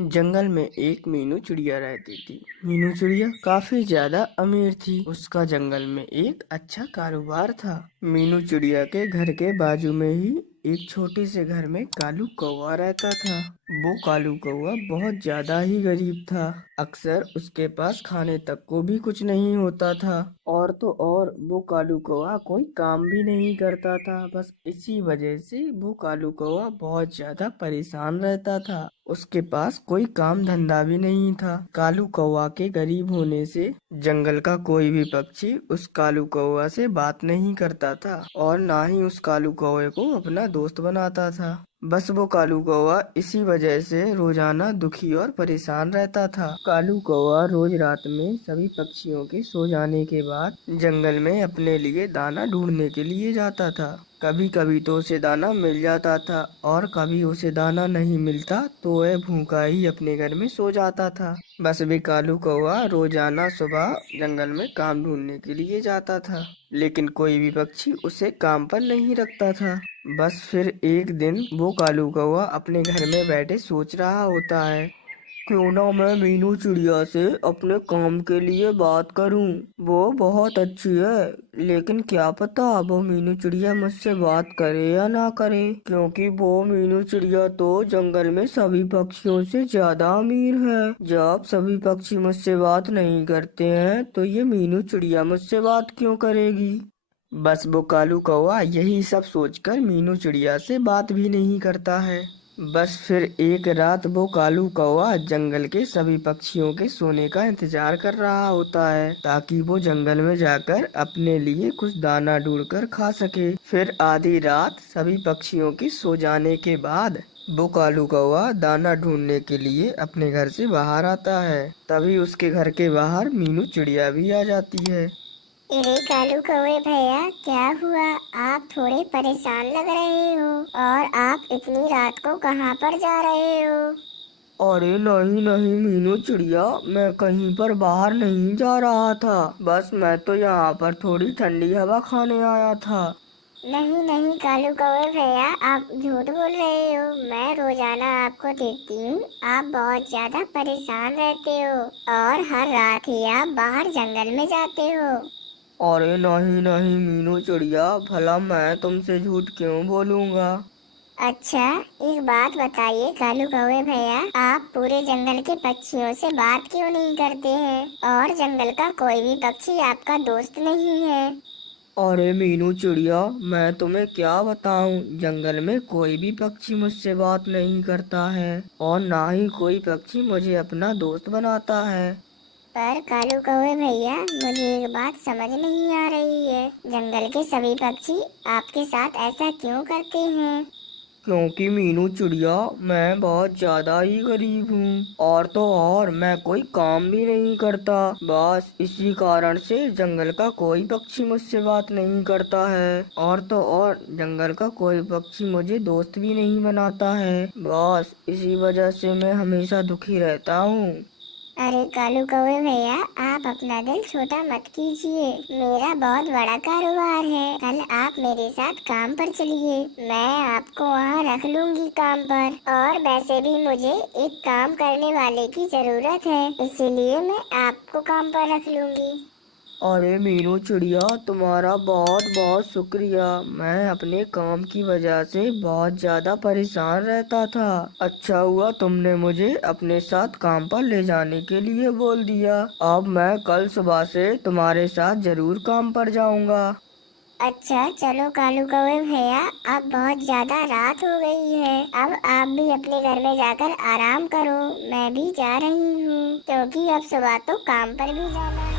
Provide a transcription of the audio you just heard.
जंगल में एक मीनू चिड़िया रहती थी। मीनू चिड़िया काफी ज्यादा अमीर थी। उसका जंगल में एक अच्छा कारोबार था। मीनू चिड़िया के घर के बाजू में ही एक छोटे से घर में कालू कौवा रहता था। वो कालू कौवा बहुत ज्यादा ही गरीब था। अक्सर उसके पास खाने तक को भी कुछ नहीं होता था। और तो और वो कालू कौवा कोई काम भी नहीं करता था। बस इसी वजह से वो कालू कौवा बहुत ज्यादा परेशान रहता था। उसके पास कोई काम धंधा भी नहीं था। कालू कौवा के गरीब होने से जंगल का कोई भी पक्षी उस कालू कौवा से बात नहीं करता था और ना ही उस कालू कौवे को अपना दोस्त बनाता था। बस वो कालू कौवा इसी वजह से रोजाना दुखी और परेशान रहता था। कालू कौवा रोज रात में सभी पक्षियों के सो जाने के बाद जंगल में अपने लिए दाना ढूंढने के लिए जाता था। कभी कभी तो उसे दाना मिल जाता था और कभी उसे दाना नहीं मिलता तो वह भूखा ही अपने घर में सो जाता था। बस वे कालू कौवा रोजाना सुबह जंगल में काम ढूंढने के लिए जाता था, लेकिन कोई भी पक्षी उसे काम पर नहीं रखता था। बस फिर एक दिन वो कालू कौवा अपने घर में बैठे सोच रहा होता है, क्यों ना मैं मीनू चिड़िया से अपने काम के लिए बात करूं। वो बहुत अच्छी है, लेकिन क्या पता वो मीनू चिड़िया मुझसे बात करे या ना करे, क्योंकि वो मीनू चिड़िया तो जंगल में सभी पक्षियों से ज्यादा अमीर है। जब सभी पक्षी मुझसे बात नहीं करते हैं तो ये मीनू चिड़िया मुझसे बात क्यों करेगी। बस वो कालू कौवा यही सब सोचकर मीनू चिड़िया से बात भी नहीं करता है। बस फिर एक रात वो कालू कौवा जंगल के सभी पक्षियों के सोने का इंतजार कर रहा होता है, ताकि वो जंगल में जाकर अपने लिए कुछ दाना ढूंढकर खा सके। फिर आधी रात सभी पक्षियों के सो जाने के बाद वो कालू कौवा दाना ढूंढने के लिए अपने घर से बाहर आता है। तभी उसके घर के बाहर मीनू चिड़िया भी आ जाती है। अरे कालू कौवे भैया, क्या हुआ? आप थोड़े परेशान लग रहे हो और आप इतनी रात को कहाँ पर जा रहे हो? अरे नहीं नहीं मीनू चिड़िया, मैं कहीं पर बाहर नहीं जा रहा था। बस मैं तो यहाँ पर थोड़ी ठंडी हवा खाने आया था। नहीं नहीं कालू कौवे भैया, आप झूठ बोल रहे हो। मैं रोजाना आपको देखती हूँ, आप बहुत ज्यादा परेशान रहते हो और हर रात ही आप बाहर जंगल में जाते हो। अरे नहीं नहीं मीनू चिड़िया, भला मैं तुमसे झूठ क्यों बोलूँगा। अच्छा, एक बात बताइए कालू कौवे भैया, आप पूरे जंगल के पक्षियों से बात क्यों नहीं करते हैं और जंगल का कोई भी पक्षी आपका दोस्त नहीं है? अरे मीनू चिड़िया, मैं तुम्हें क्या बताऊं, जंगल में कोई भी पक्षी मुझसे बात नहीं करता है और ना ही कोई पक्षी मुझे अपना दोस्त बनाता है। पर कालू कौवे भैया, मुझे एक बात समझ नहीं आ रही है, जंगल के सभी पक्षी आपके साथ ऐसा क्यों करते हैं? क्योंकि मीनू चिड़िया, मैं बहुत ज्यादा ही गरीब हूँ और तो और मैं कोई काम भी नहीं करता। बस इसी कारण से जंगल का कोई पक्षी मुझसे बात नहीं करता है और तो और जंगल का कोई पक्षी मुझे दोस्त भी नहीं बनाता है। बस इसी वजह से मैं हमेशा दुखी रहता हूँ। अरे कालू कौवे भैया, आप अपना दिल छोटा मत कीजिए। मेरा बहुत बड़ा कारोबार है, कल आप मेरे साथ काम पर चलिए, मैं आपको वहाँ रख लूंगी काम पर। और वैसे भी मुझे एक काम करने वाले की जरूरत है, इसीलिए मैं आपको काम पर रख लूंगी। अरे मीनू चिड़िया, तुम्हारा बहुत बहुत शुक्रिया। मैं अपने काम की वजह से बहुत ज्यादा परेशान रहता था। अच्छा हुआ तुमने मुझे अपने साथ काम पर ले जाने के लिए बोल दिया। अब मैं कल सुबह से तुम्हारे साथ जरूर काम पर जाऊंगा। अच्छा चलो कालू कौवे भैया, अब बहुत ज्यादा रात हो गई है, अब आप भी अपने घर में जाकर आराम करो। मैं भी जा रही हूँ, क्योंकि अब सुबह तो काम पर भी जाना है।